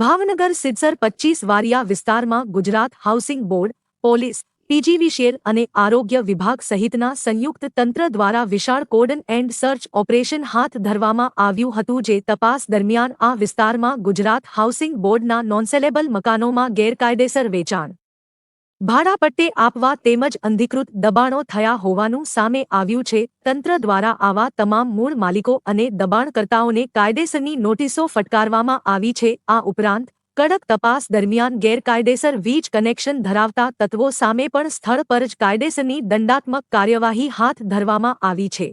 ભાવનગર સિદ્સર 25 વારિયા વિસ્તારમાં Gujarat housing board, police, PGVCL અને આરોગ્ય વિભાગ સહિતના સંયુક્ત તંત્ર દ્વારા વિશાળ કોર્ડન એન્ડ સર્ચ ઓપરેશન હાથ ધરવામાં આવ્યું હતું, જે તપાસ દરમિયાન આ વિસ્તારમાં ગુજરાત હાઉસિંગ બોર્ડના નોનસેલેબલ મકાનોમાં ગેરકાયદેસર વેચાણ, ભાડાપટ્ટે આપવા તેમજ અનધિકૃત દબાણો થયા હોવાનું સામે આવ્યું છે. તંત્ર દ્વારા આવા તમામ મૂળ માલિકો અને દબાણકર્તાઓને કાયદેસરની નોટિસો ફટકારવામાં આવી છે. આ ઉપરાંત કડક તપાસ દરમિયાન ગેરકાયદેસર વીજ કનેક્શન ધરાવતા તત્વો સામે પણ સ્થળ પર જ કાયદેસરની દંડાત્મક કાર્યવાહી હાથ ધરવામાં આવી છે.